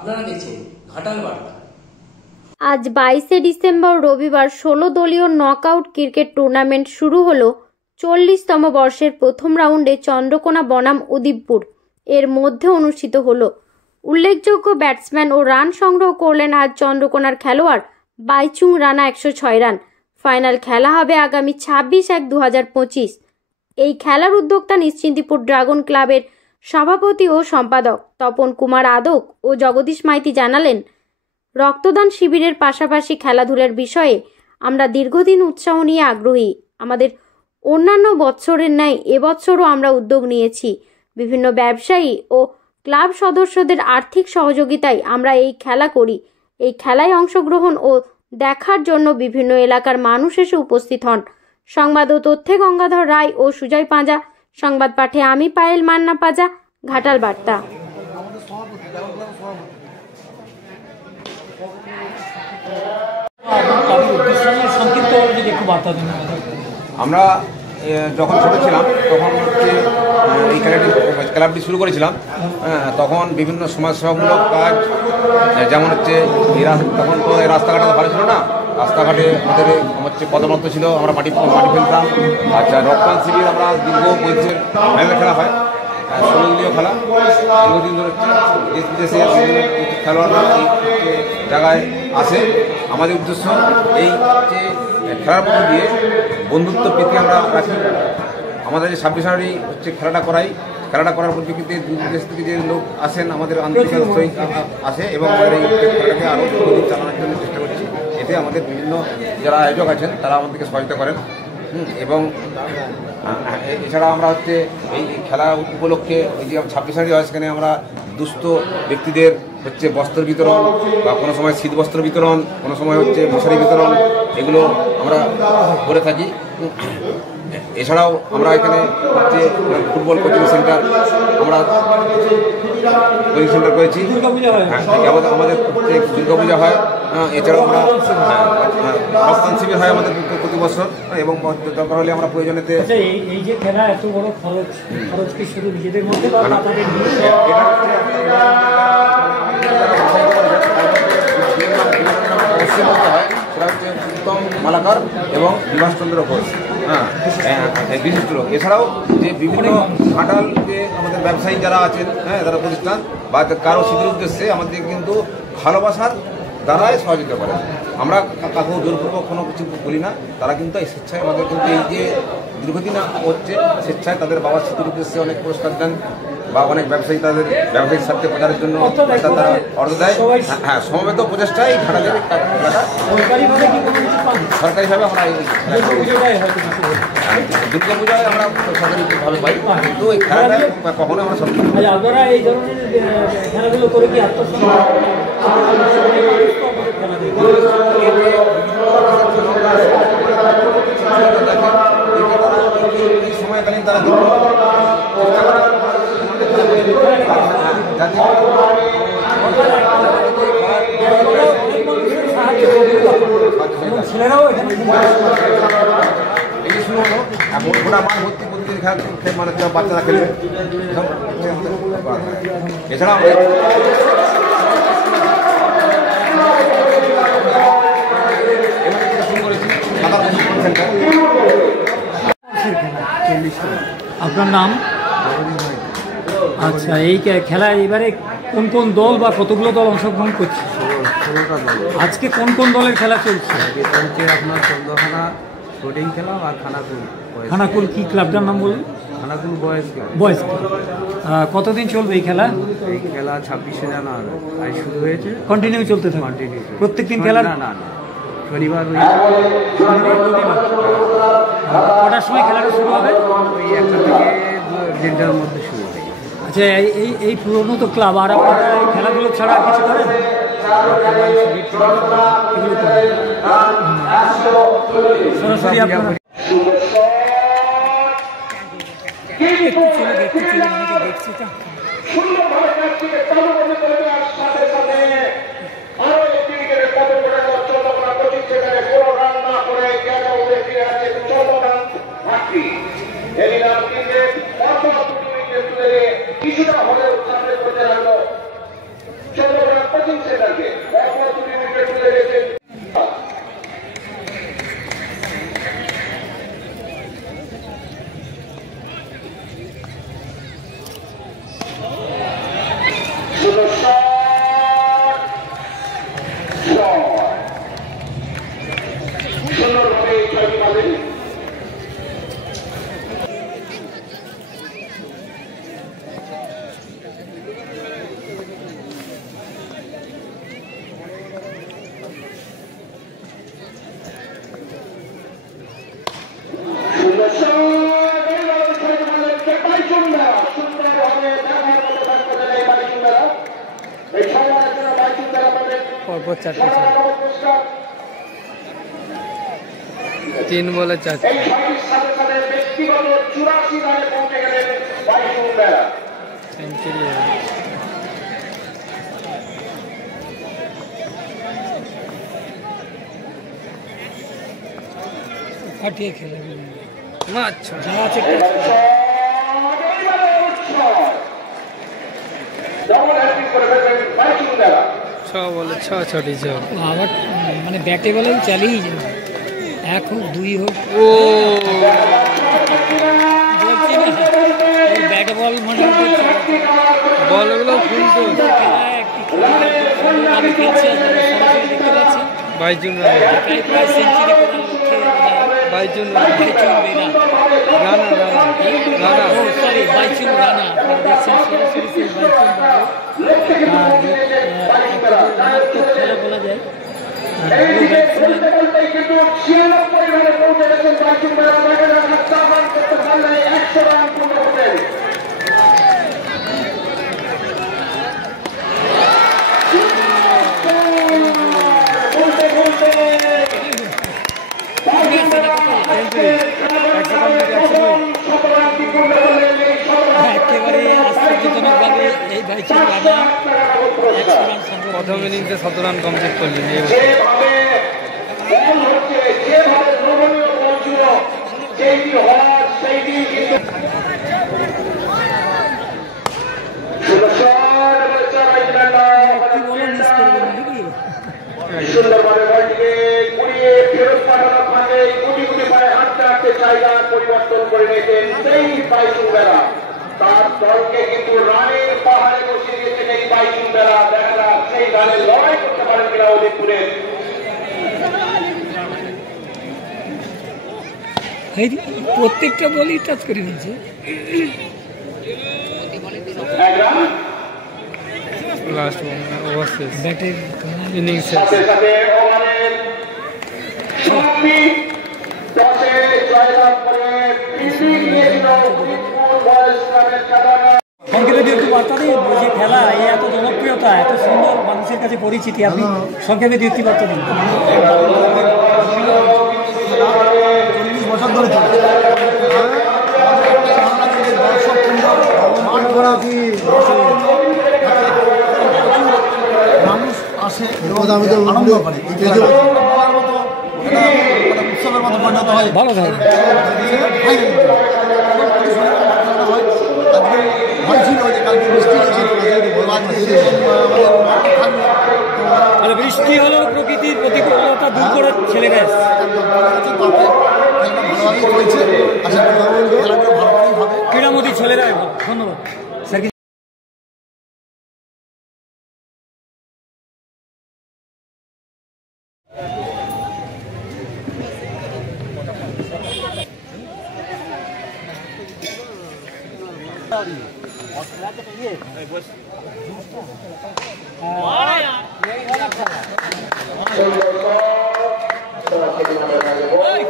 আপনারা দেখছেন ঘাটাল বার্তা। আজ 22শে ডিসেম্বর রবিবার 16 দলীয় নকআউট ক্রিকেট টুর্নামেন্ট শুরু হলো। 40তম বর্ষের প্রথম রাউন্ডে চন্দ্রকোনা বনাম উদিতপুর এর মধ্যে অনুষ্ঠিত হলো। উল্লেখযোগ্য ব্যাটসম্যান ও রান সংগ্রহ করলেন আজ চন্দ্রকোনার খেলোয়াড় বাইচুং রানা 106 রান। ফাইনাল খেলা হবে আগামী 26/1/2025। এই খেলার উদ্যোক্তা নিশ্চিন্তিপুর ড্রাগন ক্লাবের সভাপতি ও সম্পাদক তপন কুমার আদক ও জগদীশ মাইতি জানালেন, রক্তদান শিবিরের পাশাপাশি খেলাধুলার বিষয়ে আমরা দীর্ঘদিন উৎসাহ নিয়ে আগ্রহী। আমাদের অন্যান্য বছরের ন্যায় এবছরও আমরা উদ্যোগ নিয়েছি। বিভিন্ন ব্যবসায়ী ও ক্লাব সদস্যদের আর্থিক সহযোগিতায় আমরা এই খেলা করি। এই খেলায় অংশগ্রহণ ও দেখার জন্য বিভিন্ন এলাকার মানুষ এসে উপস্থিত হন। সংবাদ ও তথ্যে গঙ্গাধর রায় ও সুজয় পাঁজা, সংবাদ পাঠে আমি পায়েল মান্না পাঁজা, ঘাটাল বার্তা। আমরা যখন ছোটো ছিলাম তখন এই ক্লাবটি শুরু করেছিলাম। তখন বিভিন্ন সমাজসেবামূলক কাজ, যেমন হচ্ছে তখন তো এই রাস্তাঘাট ভালো ছিল না, রাস্তাঘাটে আমাদের হচ্ছে পদমত্ত ছিল, আমরা মাটি ফেলতাম। আচ্ছা, রক্তদান শিবির আমরা দীর্ঘ বয়সের ফাইনাল খেলা হয়, 16 দলীয় খেলা, দীর্ঘদিন ধরে দেশ বিদেশে খেলোয়াড়রা এই জায়গায় আসে। আমাদের উদ্দেশ্য এই যে খেলার মধ্যে দিয়ে বন্ধুত্ব প্রীতি আমরা রাখি। আমাদের যে 26 জানুয়ারি হচ্ছে খেলাটা করার পরিপ্রেক্ষিতে দেশ থেকে যে লোক আসেন আমাদের আন্তর্জাতিক আসে এবং আমাদের এই খেলাটাকে আরও দীর্ঘদিন চালানোর জন্য চেষ্টা করছি। এতে আমাদের বিভিন্ন যারা আয়োজক আছেন তারা আমাদেরকে সহায়তা করেন এবং এছাড়া আমরা হচ্ছে এই খেলা উপলক্ষে এই যে 26 জানুয়ারি হয় সেখানে আমরা দুস্থ ব্যক্তিদের হচ্ছে বস্ত্র বিতরণ বা কোনো সময় শীত বস্ত্র বিতরণ, কোনো সময় হচ্ছে মশারি বিতরণ, এগুলো আমরা করে থাকি। এছাড়াও আমরা এখানে হচ্ছে ফুটবল কোচিং সেন্টার করেছি। আমাদের দুর্গাপূজা হয়, এছাড়াও আমরা রক্তদান শিবির হয় আমাদের প্রতি বছর এবং দরকার হলে আমরা প্রয়োজনেতে এই যে খেলা এত বড় খরচ কি শুধু নিজেদের মধ্যে বা তাদের হয়, সেটা হচ্ছে উত্তম মালাকার এবং বিভাসচন্দ্র ঘোষ, বিশিষ্ট লোক। এছাড়াও যে বিভিন্ন ঘাটাল যে আমাদের ব্যবসায়ী যারা আছেন, তারা প্রতিষ্ঠান বা কারো শীতের উদ্দেশ্যে আমাদের কিন্তু ভালোবাসার দ্বারাই সহযোগিতা করেন। আমরা কাউকে জোরপূর্বক কোনো কিছু বলি না, তারা কিন্তু এই স্বেচ্ছায় আমাদের কিন্তু এই যে দীর্ঘদিন হচ্ছে স্বেচ্ছায় তাদের বাবার স্মৃতির উদ্দেশ্যে অনেক পুরস্কার দেন বা অনেক ব্যবসায়ী তাদের ব্যবসায়িক স্বার্থে প্রচারের জন্য তারা অর্থ দেয়। হ্যাঁ, সমবেত প্রচেষ্টাই ঘাটালের খেলাটা সরকারিভাবে আমরা দুর্গা পূজায় আমরা সরকারিভাবে পাই, কিন্তু এই খেলাটা কখনো আমরা সরকারি আপনারা এই ধরনের খেলাধুলো করে কি এই সময়কালীন তারা ছেলেরাও এখানে এই শুরু হলো। এখন গোটা মাঠ ভর্তি প্রতিদিন খেলা মানে বাচ্চারা খেলবে। এছাড়া আপনার নাম? আচ্ছা, এই খেলা এবারে কোন কোন দল বা কতগুলো দল অংশগ্রহণ করছে? 16টা দল। আজকে কোন কোন দলের খেলা চলছে? চলছে আপনার চন্দ্রখানা স্পোর্টিং খেলা আর খানাকুল কি ক্লাবটার নাম বলুন? Khanakul boys club. Boys club. কতদিন চলবে এই খেলা? এই খেলা 26শে জানুয়ারি আজ শুরু হয়েছে, কন্টিনিউ চলতে থাকবে? কন্টিনিউ। প্রত্যেকদিন খেলা? না, শনিবার কটার সময় খেলাটা শুরু হবে? ওই 1টা থেকে 1:30টার মধ্যে শুরু হবে। আচ্ছা, এই পুরনো তো ক্লাব, আর আপনারা এই খেলাগুলো ছাড়া আর কিছু করেন? সরাসরি আপনারা একটু চলে দেখছি তো। চন্দ্রকোনা কোচিং সেন্টারকে একমাত্র উইকেট তুলে গেছেন। সুন্দরভাবে এই খেলাটি পাবেন। পরপর 4টে 3 বলে 4। এই ছয়টির সাথে সাথে ব্যক্তিগত 84 রানে পৌঁছে গেলেন বাইচুং বেড়া। সেঞ্চুরি ফাটিয়ে খেলে আচ্ছা যা আছে ডবল হ্যাট্রিক করে ফেললেন বাইচুং বেড়া। 6 বলে 6 ছটি 6। আবার মানে ব্যাটে বলেও চালিয়ে যাবে, 1 হোক 2 হোক। ও বলছি না ব্যাটে বল মানে বলগুলো ফুলতো আমি খেলছি দেখতে পাচ্ছি বাইচুং প্রায় সেঞ্চুরি করার লক্ষ্যে বাইচুং বাইচুং বেরা রানা ও সরি বাইচুং রানা দেখছেন সরাসরি সেই বাইচুং খেলা বলা যায়। কিন্তু 96 রানে পৌঁছে গেছেন বাইচুং বেড়া। দেখা যাক 70 রান করতে পারলে 100 রান পূর্ণ করবেন। একেবারে আশ্চর্যজনকভাবে এই বাইচুং রানা 100 রান সংগ্রহ প্রথম ইনিংসে 7 রান কমপ্লিট করলেন। যেভাবে বল হচ্ছে, যেভাবে লোভনীয় বল ছিল, সেইটি হওয়ার সেইটি কিন্তু সুন্দরভাবে বলটিকে কুড়িয়ে ফেরত পাঠানোর ফাঁকে গুটি গুটি পায়ে হাঁটতে হাঁটতে জায়গা পরিবর্তন করে নিয়েছেন সেই বাইচুং বেড়া। তার দলকে কিন্তু রানের পাহাড়ে বসিয়ে দিয়েছেন এই বাইচুং বেড়া। দেখা যাক সেই রানে লড়াই করতে পারেন কিনা উদয়পুরের। প্রত্যেকটা বলই টাচ করে নিচ্ছে। লাস্ট ওভার শেষ ব্যাটের ইনিংসে সাথে সাথে ওভারের সমাপ্তি 10-এ জয়লাভ করে ফিল্ডিং নিয়েছিল উদয়পুর বয়েজ ক্লাবের খেলোয়াড়রা। সংক্ষেপে দু একটু বার্তা দিন, যে খেলা এই এত জনপ্রিয়তা, এত সুন্দর মানুষের কাছে পরিচিতি, আপনি সংক্ষেপে দু একটি বার্তা দিন। 40 বছর ধরে চলছে। মাঠ ভরা কি মানুষ আসে আনন্দ করে, উৎসবের মতো পরিণত হয়। ভালো থাকবে। তাহলে বৃষ্টি হলো প্রকৃতির প্রতিকূলতা দূর করে ছেলেরা ক্রীড়ামোদী ছেলেরা। ধন্যবাদ স্যার। ভাই